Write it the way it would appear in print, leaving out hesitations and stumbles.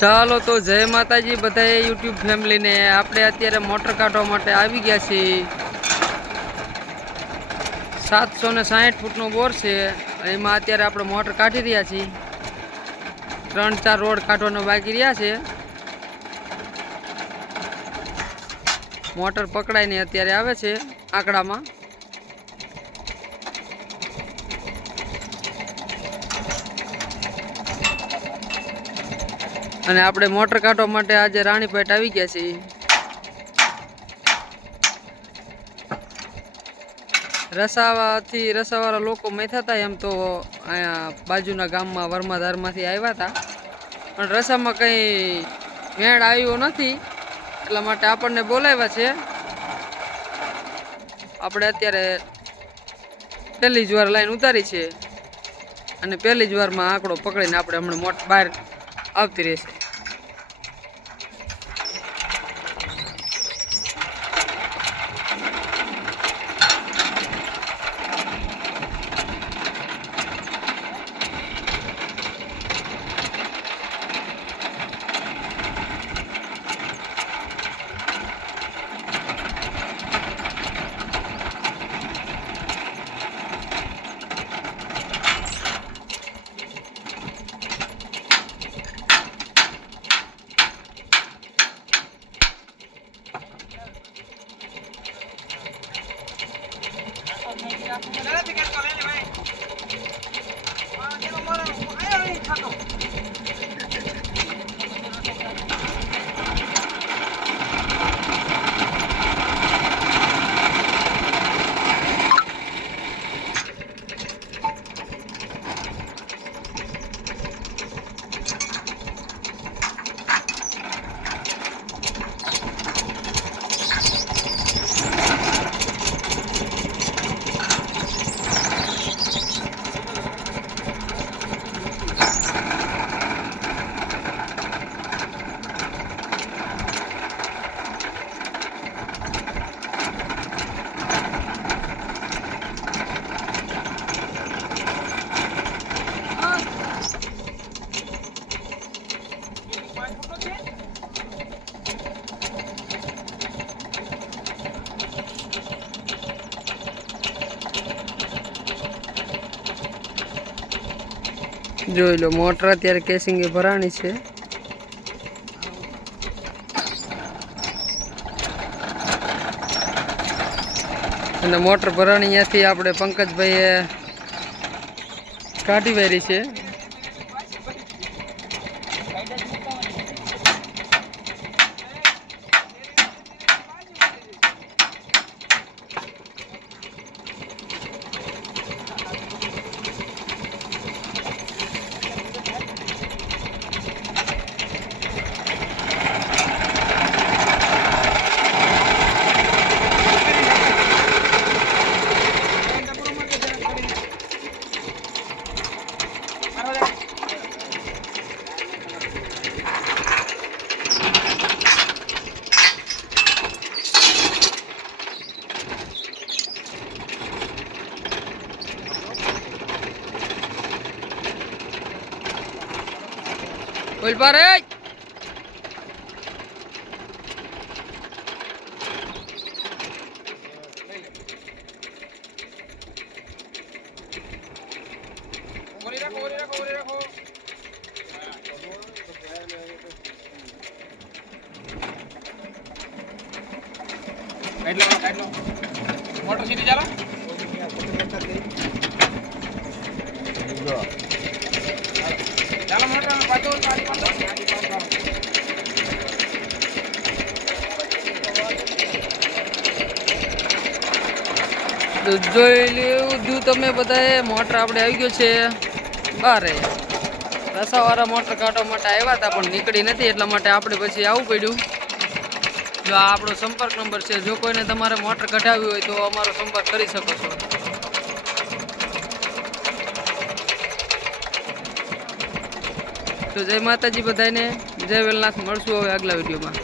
ચાલો તો જય માતાજી બધાએ યુટ્યુબ ફેમિલીને આપણે અત્યારે મોટર કાઢવા માટે આવી ગયા છીએ 760 ફૂટનો બોર છે એમાં અત્યારે આપણે મોટર કાઢી રહ્યા છીએ 3-4 રોડ કાઢવાનો બાકી રહ્યા છે મોટર પકડાઈને અત્યારે આવે છે આંકડામાં અને આપણે મોટર કાઢવા માટે આજે રાણીપેટ આવી ગયા છીએ રસાવાળા લોકો મેથા હતા એમ તો અહીંયા બાજુના ગામમાં વર્માધારમાંથી આવ્યા હતા પણ રસામાં કંઈ મેળ આવ્યો નથી એટલા માટે આપણને બોલાવ્યા છે આપણે અત્યારે પહેલી જ વાર લાઈન ઉતારી છે અને પહેલી જ વારમાં આંકડો પકડીને આપણે હમણાં મોટર બહાર આવતી રહેશે જોઈ લો મોટર અત્યારે કેસિંગ એ ભરાણી છે અને મોટર ભરાણી ત્યાંથી આપણે પંકજભાઈએ કાઢી વારી છે બોલ પારે મોટર સીધી ચાલો ચાલો મોટર પાછો જોઈ લીધું તમે બધાએ મોટર આપણે આવી ગયો છે બારે રસાવાળા મોટર કાઢવા માટે આવ્યા હતા પણ નીકળી નથી એટલા માટે આપણે પછી આવવું પડ્યું જો આ આપણો સંપર્ક નંબર છે જો કોઈને તમારે મોટર કઢાવવી હોય તો અમારો સંપર્ક કરી શકો છો તો જય માતાજી બધાને જય વેલનાથ મળશું હવે આગલા વિડીયોમાં